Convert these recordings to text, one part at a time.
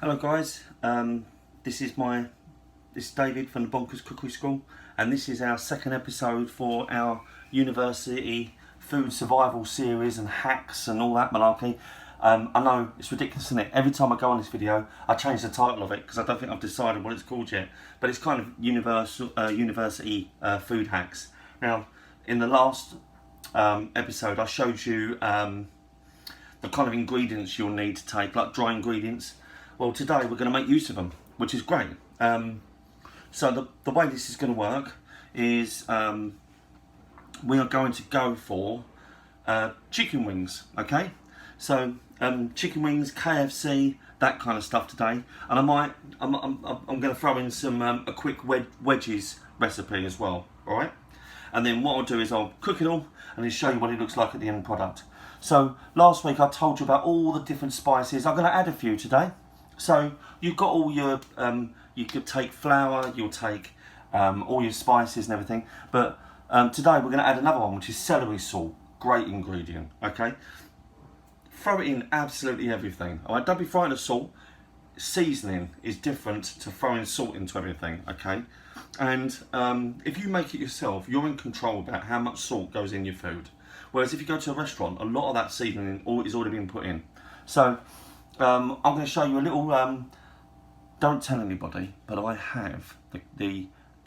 Hello guys, this is David from the Bonkers Cookery School, and this is our second episode for our university food survival series and hacks and all that malarkey. I know it's ridiculous, isn't it? Every time I go on this video, I change the title of it because I don't think I've decided what it's called yet. But it's kind of university food hacks. Now, in the last episode, I showed you the kind of ingredients you'll need to take, like dry ingredients. Well, today we're going to make use of them, which is great. So the way this is going to work is we are going to go for chicken wings, okay? So chicken wings, KFC, that kind of stuff today. And I'm going to throw in some a quick wedges recipe as well, all right? And then what I'll do is I'll cook it all and then show you what it looks like at the end product. So last week I told you about all the different spices. I'm going to add a few today. So you've got all your, you could take flour, you'll take all your spices and everything. But today we're going to add another one, which is celery salt. Great ingredient, okay? Throw it in absolutely everything. All right, don't be frightened of salt. Seasoning is different to throwing salt into everything, okay? And if you make it yourself, you're in control about how much salt goes in your food. Whereas if you go to a restaurant, a lot of that seasoning is already been put in. So I'm going to show you a little, don't tell anybody, but I have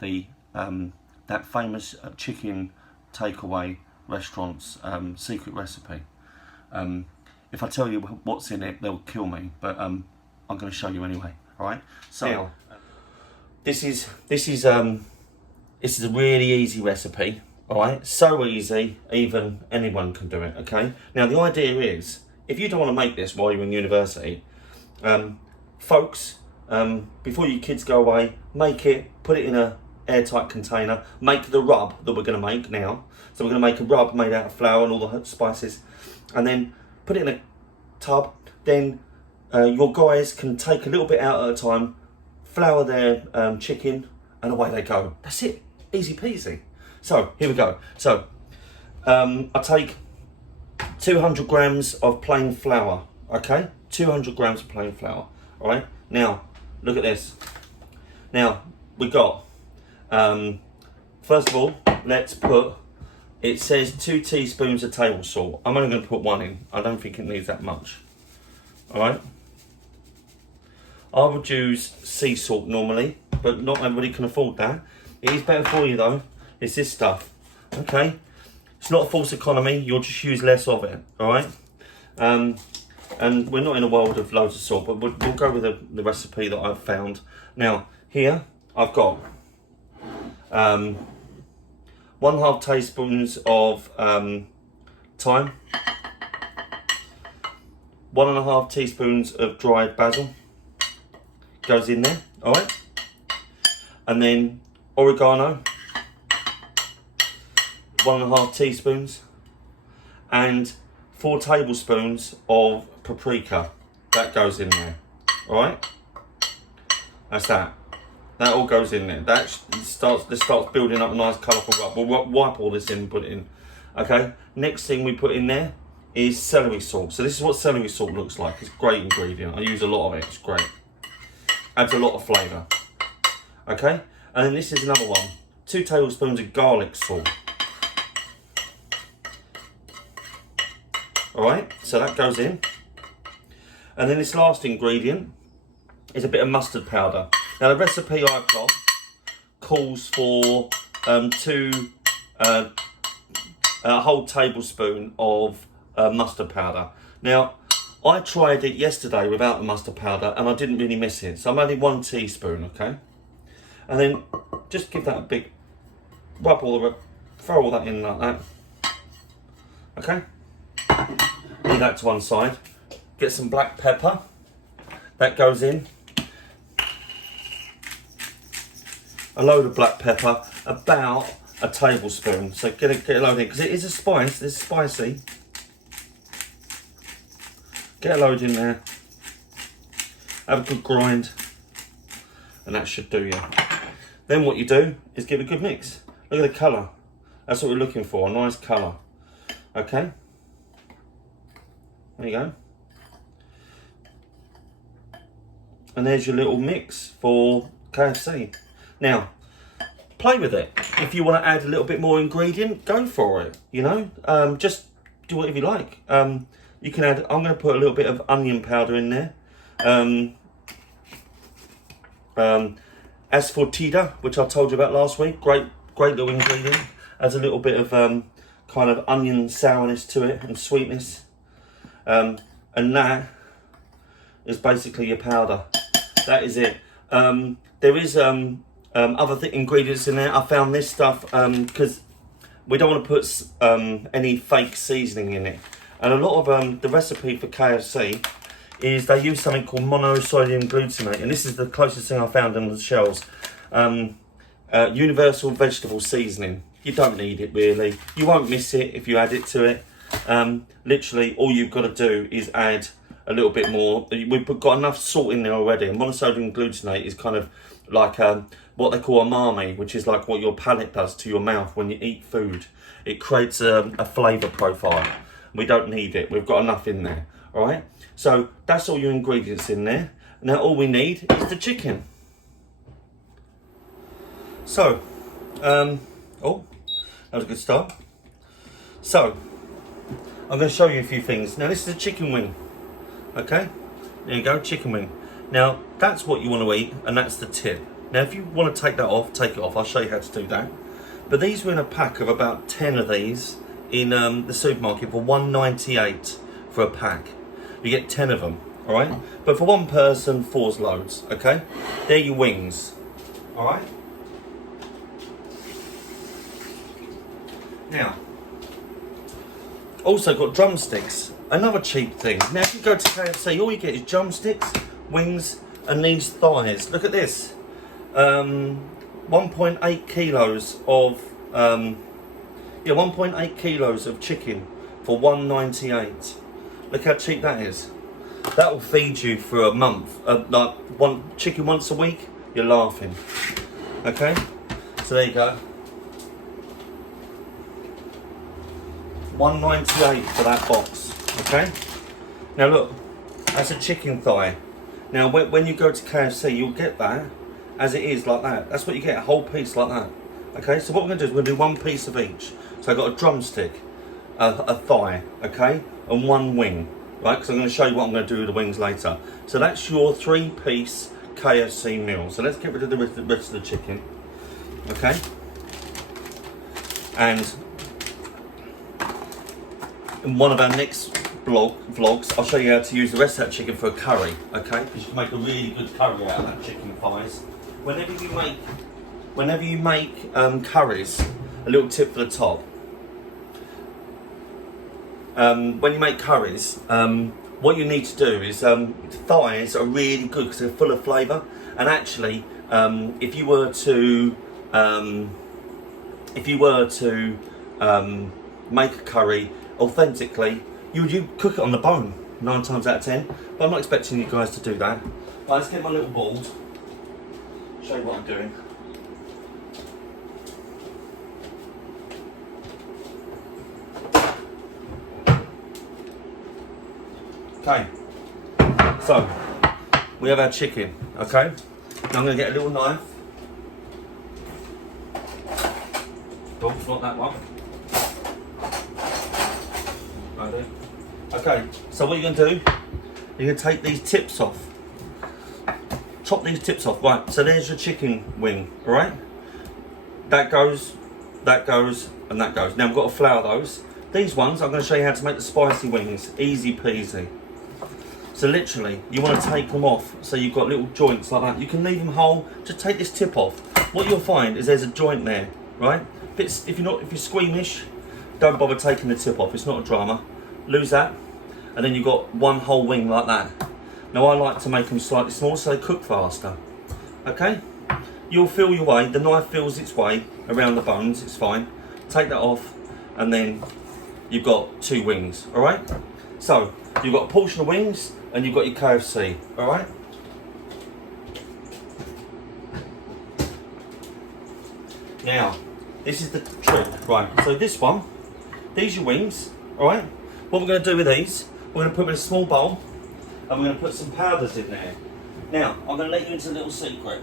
that famous chicken takeaway restaurant's secret recipe. If I tell you what's in it, they'll kill me, but I'm going to show you anyway. All right. So now, this is a really easy recipe. All right, so easy, even anyone can do it. Okay. Now the idea is, if you don't want to make this while you're in university, folks, before your kids go away, make it, put it in a airtight container, make the rub that we're going to make now. So we're going to make a rub made out of flour and all the spices, and then put it in a tub. Then your guys can take a little bit out at a time, flour their chicken, and away they go. That's it, easy peasy. So here we go. So I take 200 grams of plain flour, okay? 200 grams of plain flour, all right? Now, look at this. Now, we got, first of all, let's put, it says 2 teaspoons of table salt. I'm only going to put 1 in. I don't think it needs that much, all right? I would use sea salt normally, but not everybody can afford that. It is better for you though. It's this stuff, okay? It's not a false economy, you'll just use less of it, all right? And we're not in a world of loads of salt, but we'll go with the recipe that I've found. Now, here I've got 1/2 teaspoons of thyme, 1.5 teaspoons of dried basil, goes in there, all right? And then oregano, 1.5 teaspoons, and 4 tablespoons of paprika. That goes in there, all right? That's that. That all goes in there. This starts building up a nice colourful rub. We'll wipe all this in and put it in. Okay. Next thing we put in there is celery salt. So this is what celery salt looks like. It's a great ingredient. I use a lot of it. It's great. Adds a lot of flavour. Okay. And then this is another one. 2 tablespoons of garlic salt. Alright, so that goes in. And then this last ingredient is a bit of mustard powder. Now the recipe I've got calls for a whole tablespoon of mustard powder. Now I tried it yesterday without the mustard powder and I didn't really miss it. So I'm only 1 teaspoon, okay? And then just give that a big rub, throw all that in like that. Okay? Leave that to one side. Get some black pepper. That goes in. A load of black pepper, about a tablespoon. So get a load in, because it is a spice, it's spicy. Get a load in there. Have a good grind. And that should do you. Then what you do is give it a good mix. Look at the colour. That's what we're looking for, a nice colour. Okay? There you go. and there's your little mix for KFC. Now, play with it. If you want to add a little bit more ingredient, go for it. You know, just do whatever you like. You can add. I'm going to put a little bit of onion powder in there. As for Tida, which I told you about last week, great little ingredient. Adds a little bit of kind of onion sourness to it and sweetness. And that is basically your powder. That is it. There is other ingredients in there. I found this stuff because we don't want to put any fake seasoning in it. And a lot of the recipe for KFC is they use something called monosodium glutamate, and this is the closest thing I found on the shelves. Universal vegetable seasoning. You don't need it really. You won't miss it if you add it to it. Literally, all you've got to do is add a little bit more. We've got enough salt in there already. And monosodium glutamate is kind of like what they call umami, which is like what your palate does to your mouth when you eat food. It creates a flavour profile. We don't need it. We've got enough in there. All right. So that's all your ingredients in there. Now all we need is the chicken. So, oh, that was a good start. So, I'm going to show you a few things. Now this is a chicken wing. Okay, there you go, chicken wing. Now that's what you want to eat, and that's the tip. Now if you want to take that off, take it off. I'll show you how to do that. But these were in a pack of about 10 of these in the supermarket for $1.98 for a pack. You get 10 of them, all right? But for one person, 4's loads, okay? They're your wings, all right? Now, also got drumsticks, another cheap thing. Now, if you go to KFC, all you get is drumsticks, wings, and these thighs. Look at this. 1.8 kilos of, 1.8 kilos of chicken for $1.98. Look how cheap that is. That will feed you for a month. Like one chicken once a week, you're laughing. Okay? So there you go. $1.98 for that box. Okay? Now look, that's a chicken thigh. Now when you go to KFC, you'll get that as it is like that. That's what you get, a whole piece like that. Okay? So what we're going to do is we're going to do one piece of each. So I've got a drumstick, a thigh, okay? And one wing, right? Because I'm going to show you what I'm going to do with the wings later. So that's your 3-piece KFC meal. So let's get rid of the rest of the chicken, okay? And in one of our next vlogs, I'll show you how to use the rest of that chicken for a curry, okay? Because you can make a really good curry out of that chicken thighs. Whenever you make curries, a little tip for the top. When you make curries, what you need to do is thighs are really good because they're full of flavour. And actually, if you were to make a curry authentically, you cook it on the bone 9 times out of 10. But I'm not expecting you guys to do that. Right, let's get my little board. Show you what I'm doing. Okay, so we have our chicken, okay? Now I'm going to get a little knife. Oh, it's not that one. Right there. Okay, so what you're going to do, you're going to take these tips off. Chop these tips off. Right, so there's your chicken wing, alright? That goes, and that goes. Now I've got to flour those. These ones, I'm going to show you how to make the spicy wings. Easy peasy. So literally, you want to take them off so you've got little joints like that. You can leave them whole, just take this tip off. What you'll find is there's a joint there, right? If you're squeamish, don't bother taking the tip off, it's not a drama. Lose that, and then you've got one whole wing like that. Now I like to make them slightly smaller so they cook faster. Okay? You'll feel your way, the knife feels its way around the bones, it's fine. Take that off, and then you've got 2 wings, alright? So, you've got a portion of wings, and you've got your KFC, alright? Now, this is the trick, right? So this one, these are your wings, alright? What we're going to do with these, we're going to put them in a small bowl, and we're going to put some powders in there. Now, I'm going to let you into a little secret.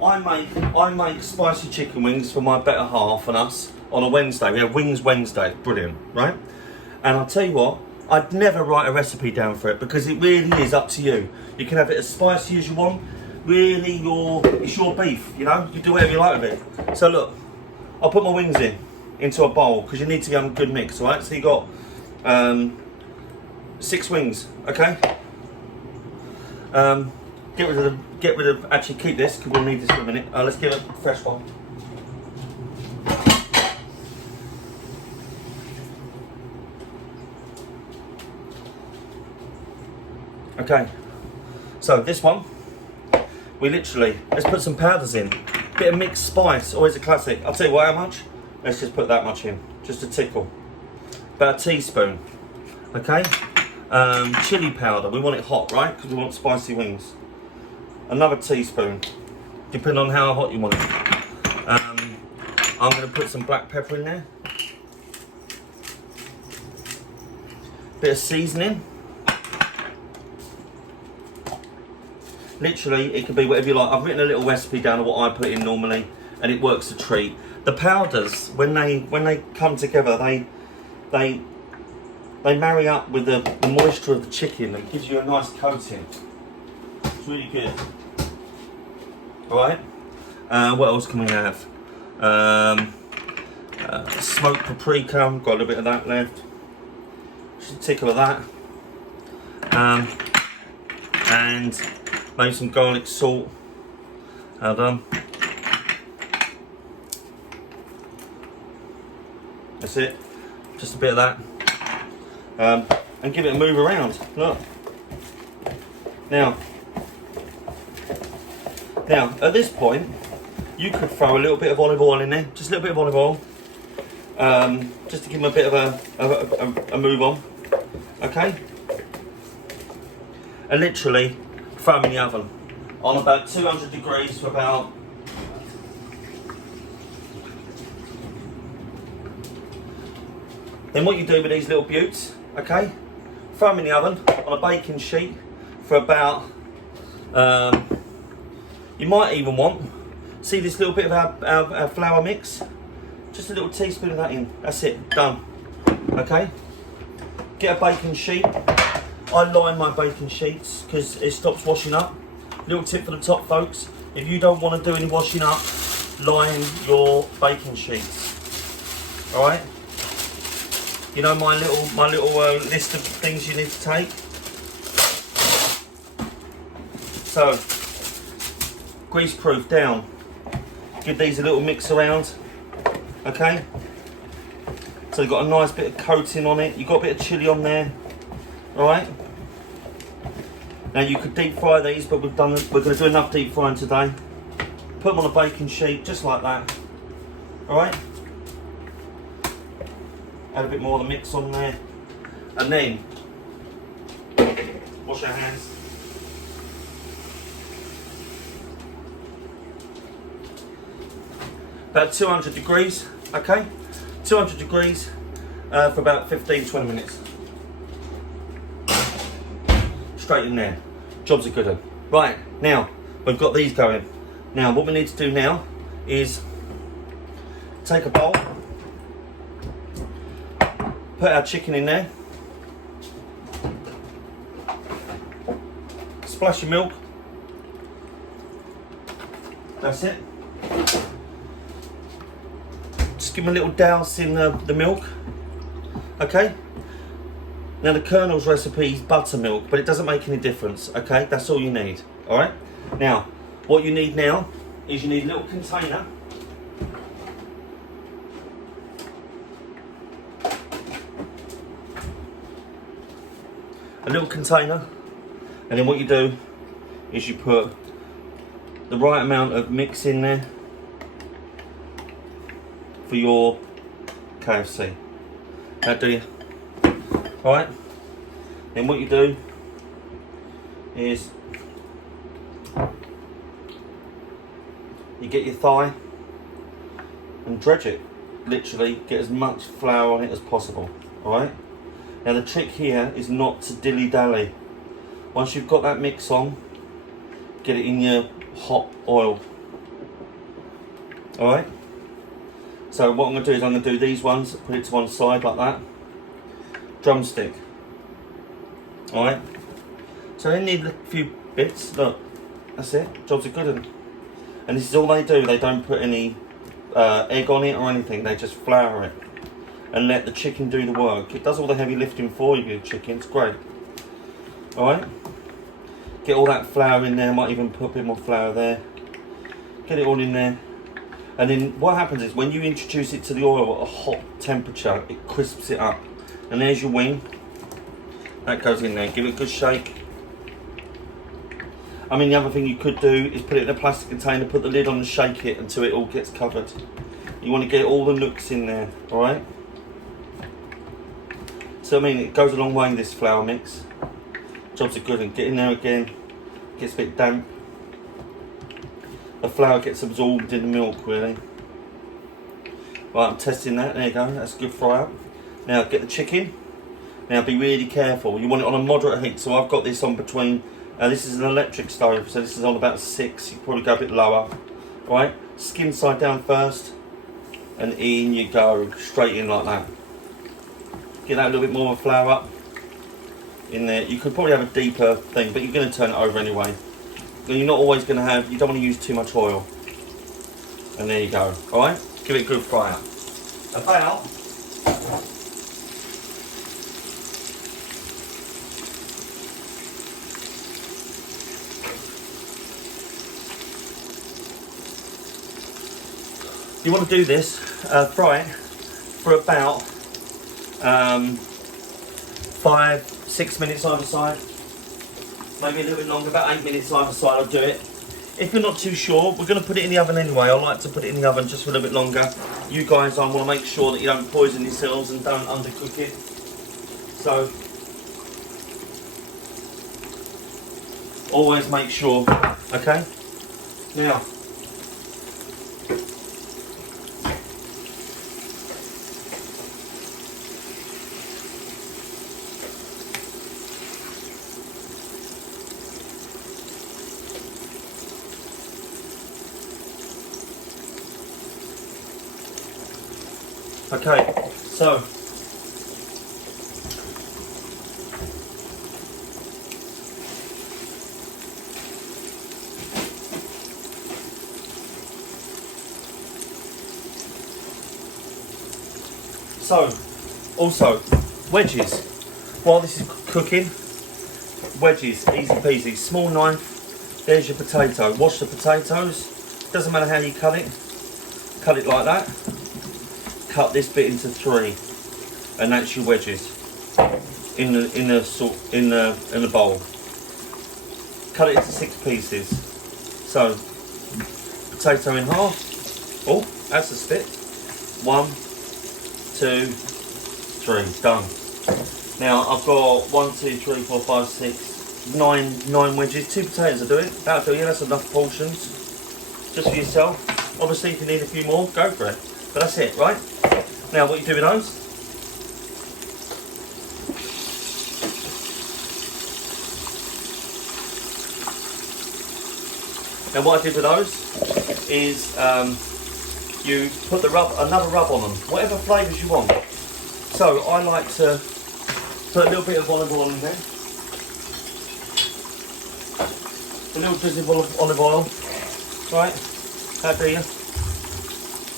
I make spicy chicken wings for my better half and us on a Wednesday. We have Wings Wednesday, brilliant, right? And I'll tell you what, I'd never write a recipe down for it because it really is up to you. You can have it as spicy as you want. Really, it's your beef, you know? You do whatever you like with it. So look, I'll put my wings into a bowl because you need to get a good mix, right? So you got 6 wings, okay? Get rid of, actually keep this because we'll need this for a minute. Let's give it a fresh one. Okay, so this one, let's put some powders in. Bit of mixed spice, always a classic. I'll tell you what, how much? Let's just put that much in, just a tickle. About a teaspoon, okay? Chili powder, we want it hot, right? Because we want spicy wings. Another teaspoon, depending on how hot you want it. I'm going to put some black pepper in there. Bit of seasoning. Literally, it could be whatever you like. I've written a little recipe down of what I put in normally, and it works a treat. The powders, when they come together, they marry up with the moisture of the chicken. It gives you a nice coating. It's really good. All right. What else can we have? Smoked paprika. Got a little bit of that left. Just a tickle of that. And maybe some garlic salt. Well done. That's it. Just a bit of that. And give it a move around. Look. Now, at this point, you could throw a little bit of olive oil in there. Just a little bit of olive oil. Just to give them a bit of a move on. Okay? And literally, throw them in the oven on about 200 degrees for about then what you do with these little beauts, okay, throw them in the oven on a baking sheet for about you might even want, see this little bit of our flour mix, just a little teaspoon of that in, that's it, done. Okay, get a baking sheet. I line my baking sheets because it stops washing up. Little tip for the top folks, if you don't want to do any washing up, line your baking sheets. All right. You know my little list of things you need to take. So grease proof down. Give these a little mix around. Okay. So you've got a nice bit of coating on it. You've got a bit of chilli on there. Alright. Now you could deep fry these, but we're going to do enough deep frying today. Put them on a baking sheet, just like that. Alright. Add a bit more of the mix on there. And then, wash our hands. About 200 degrees, okay? 200 degrees for about 15-20 minutes. Straight in there. Job's a good one. Right, now, we've got these going. Now, what we need to do now is take a bowl, put our chicken in there, splash of milk, that's it. Just give them a little douse in the milk, okay? Now the Colonel's recipe is buttermilk, but it doesn't make any difference, okay? That's all you need, all right? Now, what you need now is you need a little container. A little container, and then what you do is you put the right amount of mix in there for your KFC. How do you? Alright, then what you do is you get your thigh and dredge it. Literally get as much flour on it as possible. Alright, now the trick here is not to dilly dally. Once you've got that mix on, get it in your hot oil. Alright? So what I'm going to do is I'm going to do these ones, put it to one side like that. Drumstick. Alright? So they need a few bits, look. That's it, jobs are good. And this is all they do, they don't put any egg on it or anything, they just flour it. And let the chicken do the work. It does all the heavy lifting for you, chicken, it's great. Alright? Get all that flour in there, might even put a bit more flour there. Get it all in there. And then what happens is when you introduce it to the oil at a hot temperature, it crisps it up. And there's your wing. That goes in there, give it a good shake. I mean, the other thing you could do is put it in a plastic container, put the lid on and shake it until it all gets covered. You want to get all the nooks in there, alright? So I mean, it goes a long way, this flour mix. Jobs are good, and get in there again, gets a bit damp. The flour gets absorbed in the milk, really. Right, I'm testing that, there you go, that's a good fry up. Now get the chicken. Now be really careful, you want it on a moderate heat, so I've got this on between, this is an electric stove, so this is on about 6, you can probably go a bit lower. Right, skin side down first, and in you go, straight in like that. Get that a little bit more of flour up in there. You could probably have a deeper thing, but you're going to turn it over anyway. You're not always going to have, you don't want to use too much oil. And there you go, alright? Give it a good fry up. About you want to do this, fry it for about 5-6 minutes either side. Maybe a little bit longer, about 8 minutes either side, I'll do it. If you're not too sure, we're going to put it in the oven anyway. I like to put it in the oven just for a little bit longer. You guys, I want to make sure that you don't poison yourselves and don't undercook it. So, always make sure, okay? Now, okay, so also wedges. While this is cooking, wedges, easy peasy. Small knife. There's your potato. Wash the potatoes. Doesn't matter how you cut it. Cut it like that. Cut this bit into 3, and that's your wedges in the bowl. Cut it into 6 pieces. So potato in half. Oh, that's a stick. 1, 2, 3. Done. Now I've got 1, 2, 3, 4, 5, 6, 9 wedges. 2 potatoes will do it. That'll do you. That's enough portions. Just for yourself. Obviously, if you need a few more, go for it. But that's it, right? Now, what you do with those? Now, what I did with those is you put another rub on them, whatever flavours you want. So I like to put a little bit of olive oil in there, a little drizzle of olive oil, right? How do you?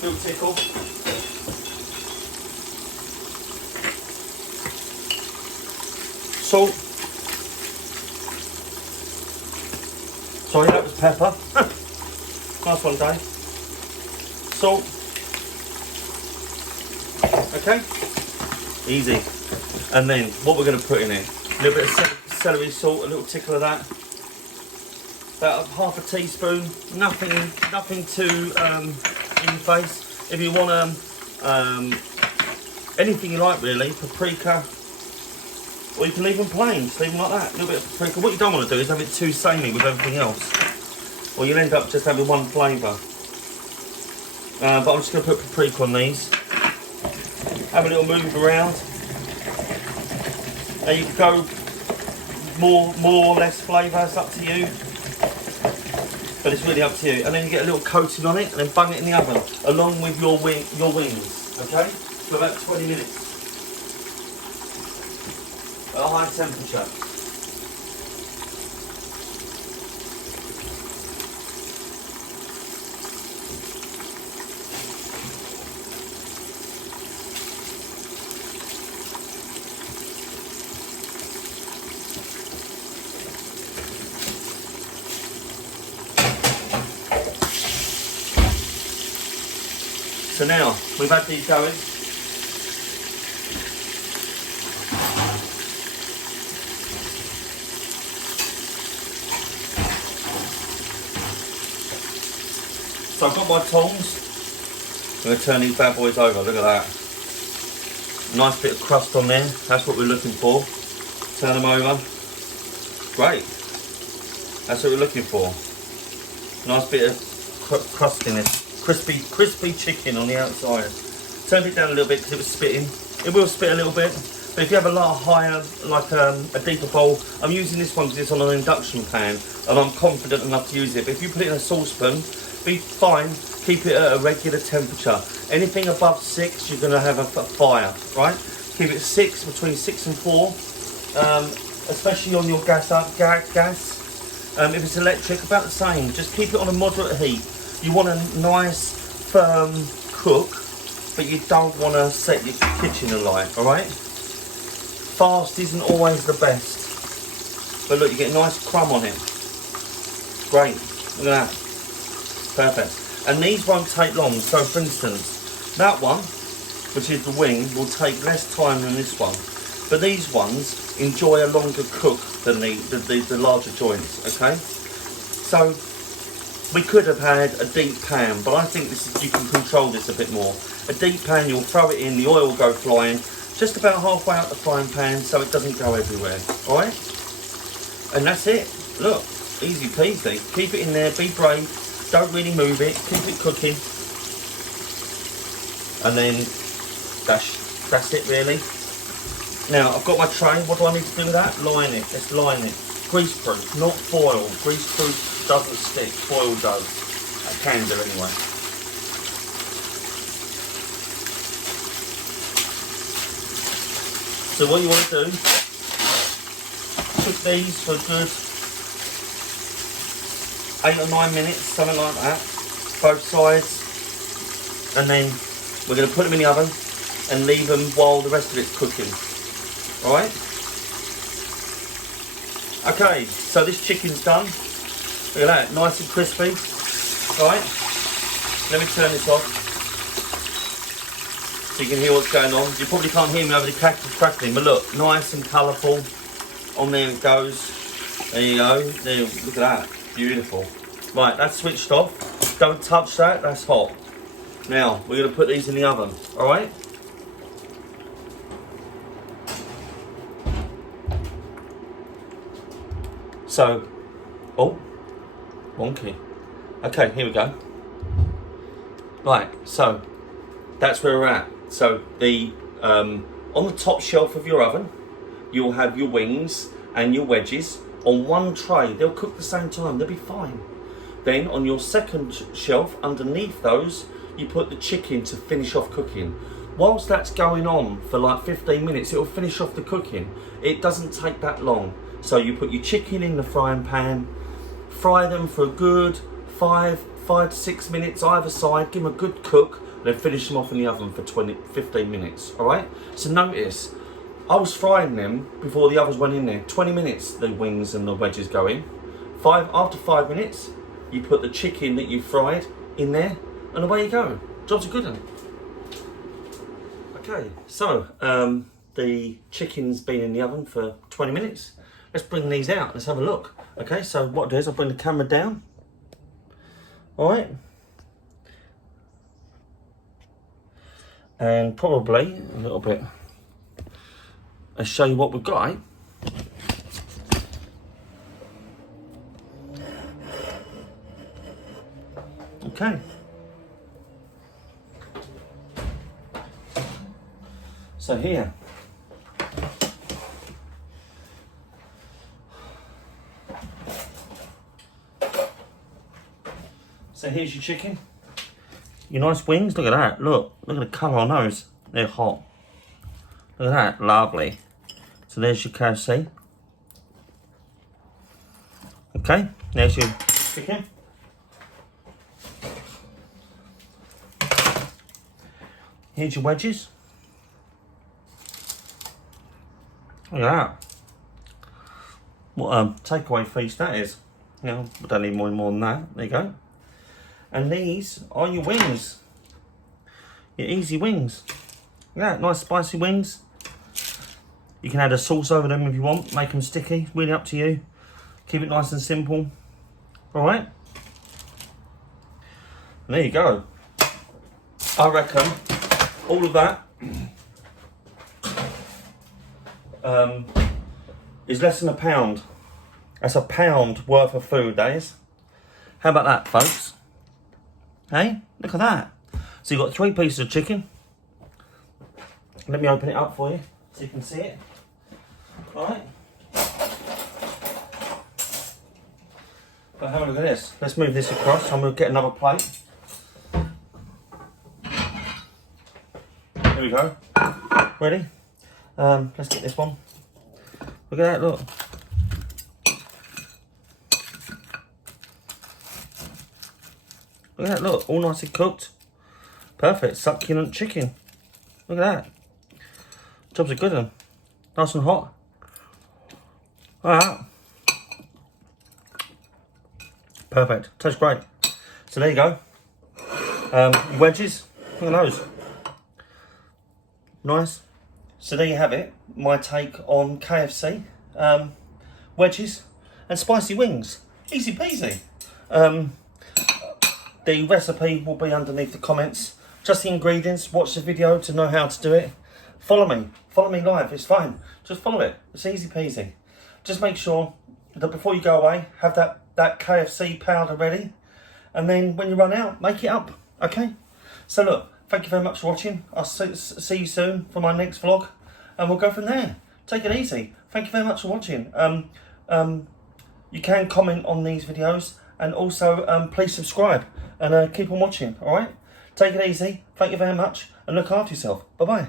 Little tickle. Salt. Sorry, that was pepper. Nice one, Dave. Salt. Okay. Easy. And then what we're going to put in it? A little bit of celery salt, a little tickle of that. About half a teaspoon. Nothing too in your face. If you want anything you like really, paprika, or you can leave them plain, just leave them like that. A little bit of paprika. What you don't want to do is have it too samey with everything else, or you'll end up just having one flavour. But I'm just going to put paprika on these. Have a little move around. Now you can go more or less flavour, it's up to you. but it's really up to you. And then you get a little coating on it, and then bung it in the oven along with your wings. Okay, for about 20 minutes at a high temperature. So now we've had these going. So I've got my tongs. I'm going to turn these bad boys over. Look at that. Nice bit of crust on there. That's what we're looking for. Turn them over. Great. That's what we're looking for. Nice bit of crustiness. Crispy chicken on the outside. Turned it down a little bit because it was spitting. It will spit a little bit, but if you have a lot higher, like a deeper bowl, I'm using this one because it's on an induction pan and I'm confident enough to use it. But if you put it in a saucepan, be fine. Keep it at a regular temperature. Anything above 6, you're going to have a fire, right? Keep it between 6 and 4, especially on your gas. If it's electric, about the same. Just keep it on a moderate heat. You want a nice, firm cook, but you don't want to set your kitchen alight, alright? Fast isn't always the best. But look, you get a nice crumb on it. Great, look at that. Perfect. And these won't take long. So for instance, that one, which is the wing, will take less time than this one. But these ones enjoy a longer cook than the larger joints, okay? So, we could have had a deep pan, but I think you can control this a bit more. A deep pan, you'll throw it in, the oil will go flying, just about halfway out the frying pan so it doesn't go everywhere, alright? And that's it. Look, easy peasy. Keep it in there, be brave, don't really move it, keep it cooking. And then that's it really. Now, I've got my tray. What do I need to do with that? Line it. Let's line it. Grease-proof, not foil. Grease-proof doesn't stick. Foil does. It can do anyway. So what you want to do, cook these for a good 8 or 9 minutes, something like that. Both sides. And then we're going to put them in the oven and leave them while the rest of it's cooking. Alright? Okay, so this chicken's done. Look at that, nice and crispy. Alright? Let me turn this off so you can hear what's going on. You probably can't hear me over the crackling, but look, nice and colourful. On there it goes. There you go. There, look at that. Beautiful. Right, that's switched off. Don't touch that, that's hot. Now, we're going to put these in the oven. Alright? So, oh, wonky. Okay, here we go. Right, so that's where we're at. So on the top shelf of your oven, you'll have your wings and your wedges on one tray. They'll cook the same time, they'll be fine. Then on your second shelf, underneath those, you put the chicken to finish off cooking. Whilst that's going on for like 15 minutes, it'll finish off the cooking. It doesn't take that long. So you put your chicken in the frying pan, fry them for a good 5 to 6 minutes either side, give them a good cook, and then finish them off in the oven for 15 minutes, alright? So notice, I was frying them before the others went in there. 20 minutes the wings and the wedges go in. After 5 minutes, you put the chicken that you fried in there, and away you go. Job's a good one. Okay, so the chicken's been in the oven for 20 minutes. Let's bring these out, let's have a look. Okay, so what I do is I bring the camera down. Alright. And probably a little bit. Let's show you what we've got, eh? Okay. So here. So here's your chicken. Your nice wings, look at that. Look at the colour on those. They're hot. Look at that, lovely. So there's your KFC. Okay, there's your chicken. Here's your wedges. Look at that. What a takeaway feast that is. You know, we don't need more than that. There you go. And these are your wings. Your easy wings. Look at that, nice spicy wings. You can add a sauce over them if you want. Make them sticky, really up to you. Keep it nice and simple. Alright. And there you go. I reckon all of that is less than £1. That's £1 worth of food, that is. How about that, folks? Hey, look at that. So you've got 3 pieces of chicken. Let me open it up for you so you can see it. Alright. But have a look at this. Let's move this across. I'm going to get another plate. Here we go. Ready? Let's get this one. Look at that, look. Look at that, look. All nicely cooked. Perfect. Succulent chicken. Look at that. Job's a good one. Nice and hot. Alright. Perfect. Tastes great. So there you go. Wedges. Look at those. Nice. So there you have it. My take on KFC. Wedges and spicy wings. Easy peasy. The recipe will be underneath the comments. Just the ingredients. Watch the video to know how to do it. Follow me. Follow me live. It's fine. Just follow it. It's easy peasy. Just make sure that before you go away, have that KFC powder ready. And then when you run out, make it up. Okay? So look, thank you very much for watching. I'll see you soon for my next vlog. And we'll go from there. Take it easy. Thank you very much for watching. You can comment on these videos. And also, please subscribe. And keep on watching. Alright? Take it easy. Thank you very much. And look after yourself. Bye-bye.